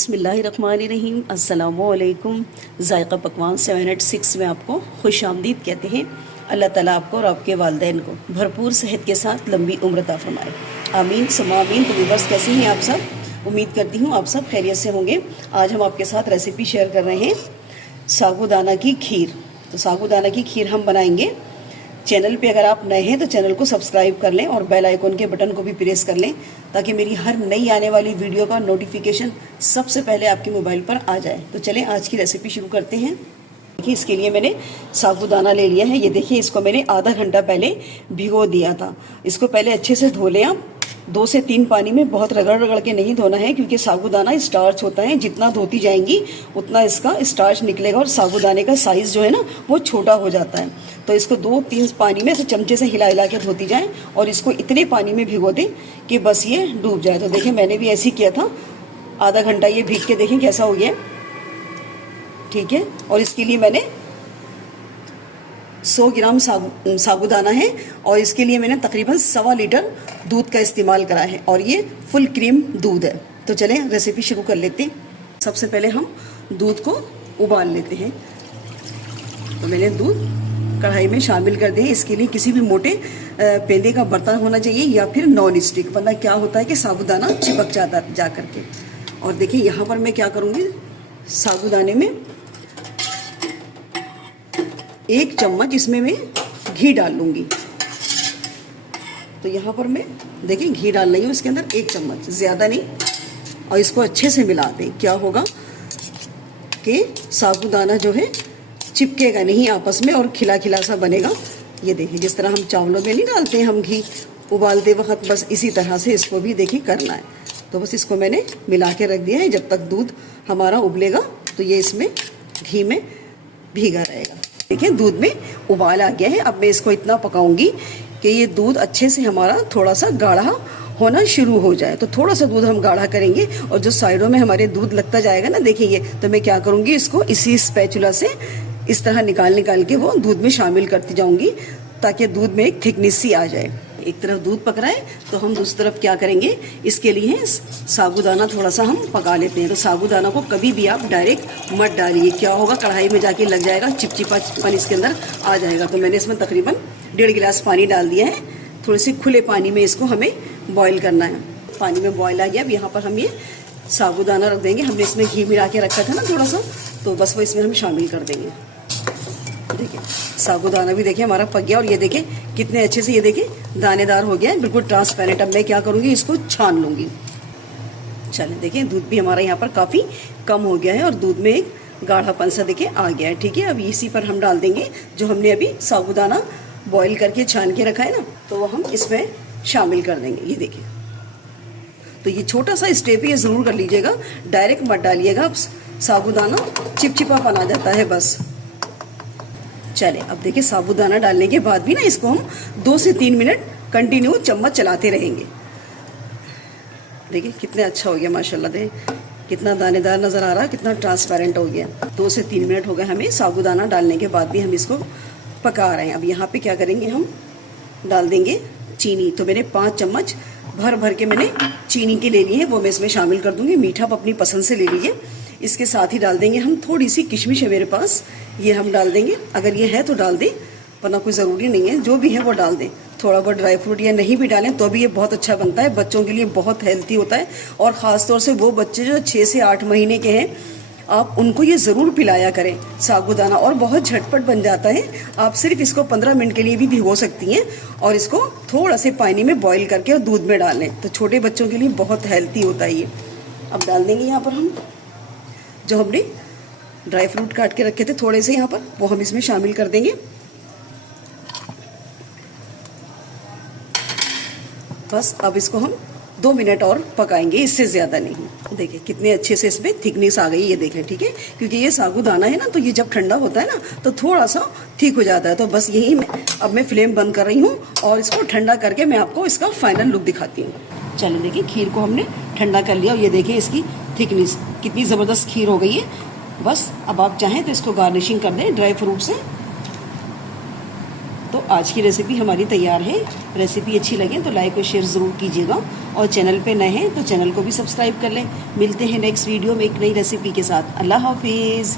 बिस्मिल्लाहिर्रहमानिर्रहीम। अस्सलामुअलैकुम। ज़ायक़ा पकवान 786 में आपको खुश आमदीद कहते हैं। अल्लाह ताला आपको और आपके वालिदैन को भरपूर सेहत के साथ लंबी उम्र अता फरमाए। आमीन सुम्मा आमीन। तो व्यूअर्स, कैसे हैं आप सब? उम्मीद करती हूँ आप सब खैरियत से होंगे। आज हम आपके साथ रेसिपी शेयर कर रहे हैं साबूदाना की खीर। तो साबूदाना की खीर हम बनाएंगे। चैनल पे अगर आप नए हैं तो चैनल को सब्सक्राइब कर लें और बेल आइकन के बटन को भी प्रेस कर लें ताकि मेरी हर नई आने वाली वीडियो का नोटिफिकेशन सबसे पहले आपके मोबाइल पर आ जाए। तो चलें आज की रेसिपी शुरू करते हैं। देखिए, इसके लिए मैंने साबूदाना ले लिया है। ये देखिए, इसको मैंने आधा घंटा पहले भिगो दिया था। इसको पहले अच्छे से धो लें आप। 2 से 3 पानी में, बहुत रगड़ रगड़ के नहीं धोना है क्योंकि साबूदाना स्टार्च होता है। जितना धोती जाएंगी उतना इसका स्टार्च निकलेगा और साबूदाने का साइज़ जो है ना वो छोटा हो जाता है। तो इसको 2-3 पानी में से चमचे से हिला हिला के धोती जाए और इसको इतने पानी में भिगो दें कि बस ये डूब जाए। तो देखिए, मैंने भी ऐसे ही किया था। आधा घंटा ये भीग के देखें कैसा हो गया। ठीक है। और इसके लिए मैंने 100 ग्राम साबूदाना है और इसके लिए मैंने तकरीबन 1.25 लीटर दूध का इस्तेमाल करा है और ये फुल क्रीम दूध है। तो चलें रेसिपी शुरू कर लेते हैं। सबसे पहले हम दूध को उबाल लेते हैं। तो मैंने दूध कढ़ाई में शामिल कर दिए। इसके लिए किसी भी मोटे पेंदे का बर्तन होना चाहिए या फिर नॉन स्टिक, वरना क्या होता है कि साबूदाना चिपक जाता जा करके। और देखिए, यहाँ पर मैं क्या करूँगी, साबूदाने में 1 चम्मच इसमें मैं घी डाल लूँगी। तो यहाँ पर मैं देखिए घी डाल रही हूँ इसके अंदर 1 चम्मच, ज़्यादा नहीं। और इसको अच्छे से मिला दें। क्या होगा कि साबूदाना जो है चिपकेगा नहीं आपस में और खिला खिला सा बनेगा। ये देखिए, जिस तरह हम चावलों में नहीं डालते हैं हम घी उबालते वक्त, बस इसी तरह से इसको भी देखिए करना है। तो बस इसको मैंने मिला के रख दिया है। जब तक दूध हमारा उबलेगा तो ये इसमें घी में भीगा रहेगा। देखिए, दूध में उबाल आ गया है। अब मैं इसको इतना पकाऊंगी कि ये दूध अच्छे से हमारा थोड़ा सा गाढ़ा होना शुरू हो जाए। तो थोड़ा सा दूध हम गाढ़ा करेंगे और जो साइडों में हमारे दूध लगता जाएगा ना, देखिए ये, तो मैं क्या करूँगी, इसको इसी स्पैचुला से इस तरह निकाल के वो दूध में शामिल करती जाऊँगी ताकि दूध में एक थिकनेस सी आ जाए। एक तरफ दूध पक रहा है तो हम दूसरी तरफ क्या करेंगे, इसके लिए साबूदाना थोड़ा सा हम पका लेते हैं। तो साबूदाना को कभी भी आप डायरेक्ट मत डालिए। क्या होगा, कढ़ाई में जाके लग जाएगा, चिपचिपापन इसके अंदर आ जाएगा। तो मैंने इसमें तकरीबन 1.5 गिलास पानी डाल दिया है। थोड़े से खुले पानी में इसको हमें बॉईल करना है। पानी में बॉईल आ गया। अब यहाँ पर हम ये साबूदाना रख देंगे। हमने इसमें घी मिला के रखा था ना थोड़ा सा, तो बस वो इसमें हम शामिल कर देंगे। देखिए, साबूदाना भी देखिए हमारा पक गया और ये देखिए कितने अच्छे से ये देखिए दानेदार हो गया है, बिल्कुल ट्रांसपेरेंट। अब मैं क्या करूँगी, इसको छान लूँगी। चलिए, देखिए दूध भी हमारा यहाँ पर काफ़ी कम हो गया है और दूध में एक गाढ़ापन सा देखिए आ गया है। ठीक है। अब इसी पर हम डाल देंगे जो हमने अभी साबूदाना बॉईल करके छान के रखा है ना, तो वो हम इसमें शामिल कर देंगे। ये देखिए, तो ये छोटा सा स्टेप ये ज़रूर कर लीजिएगा, डायरेक्ट मत डालिएगा। अब साबूदाना चिपचिपापन आ जाता है बस। चले, अब देखिए साबूदाना डालने के बाद भी ना इसको हम 2 से 3 मिनट कंटिन्यू चम्मच चलाते रहेंगे। देखिए कितने अच्छा हो गया माशाल्लाह। देखिए कितना दानेदार नज़र आ रहा है, कितना ट्रांसपेरेंट हो गया। 2 से 3 मिनट हो गए हमें साबूदाना डालने के बाद भी हम इसको पका रहे हैं। अब यहाँ पे क्या करेंगे, हम डाल देंगे चीनी। तो मैंने 5 चम्मच भर भर के मैंने चीनी के ले लिए हैं, वो मैं इसमें शामिल कर दूँगी। मीठा आप अपनी पसंद से ले लीजिए। इसके साथ ही डाल देंगे हम थोड़ी सी किशमिश है मेरे पास, ये हम डाल देंगे। अगर ये है तो डाल दें, वरना कोई ज़रूरी नहीं है, जो भी है वो डाल दें। थोड़ा बहुत ड्राई फ्रूट या नहीं भी डालें तो भी ये बहुत अच्छा बनता है। बच्चों के लिए बहुत हेल्थी होता है और ख़ास तौर से वो बच्चे जो 6 से 8 महीने के हैं, आप उनको ये ज़रूर पिलाया करें साबूदाना, और बहुत झटपट बन जाता है। आप सिर्फ इसको 15 मिनट के लिए भी भिगो सकती हैं और इसको थोड़ा से पानी में बॉईल करके और दूध में डाल लें। तो छोटे बच्चों के लिए बहुत हेल्थी होता है ये। अब डाल देंगे यहाँ पर हम जो हमने ड्राई फ्रूट काट के रखे थे थोड़े से यहाँ पर, वो हम इसमें शामिल कर देंगे। बस अब इसको हम 2 मिनट और पकाएंगे, इससे ज़्यादा नहीं। देखिए कितने अच्छे से इसमें थिकनेस आ गई, ये देखें। ठीक है, क्योंकि ये साबूदाना है ना, तो ये जब ठंडा होता है ना तो थोड़ा सा ठीक हो जाता है। तो बस यही अब मैं फ्लेम बंद कर रही हूँ और इसको ठंडा करके मैं आपको इसका फाइनल लुक दिखाती हूँ। चलिए, देखिए खीर को हमने ठंडा कर लिया और ये देखिए इसकी थिकनेस कितनी ज़बरदस्त खीर हो गई है। बस अब आप चाहें तो इसको गार्निशिंग कर दें ड्राई फ्रूट से। तो आज की रेसिपी हमारी तैयार है। रेसिपी अच्छी लगे तो लाइक और शेयर ज़रूर कीजिएगा, और चैनल पे नए हैं तो चैनल को भी सब्सक्राइब कर लें। मिलते हैं नेक्स्ट वीडियो में एक नई रेसिपी के साथ। अल्लाह हाफिज़।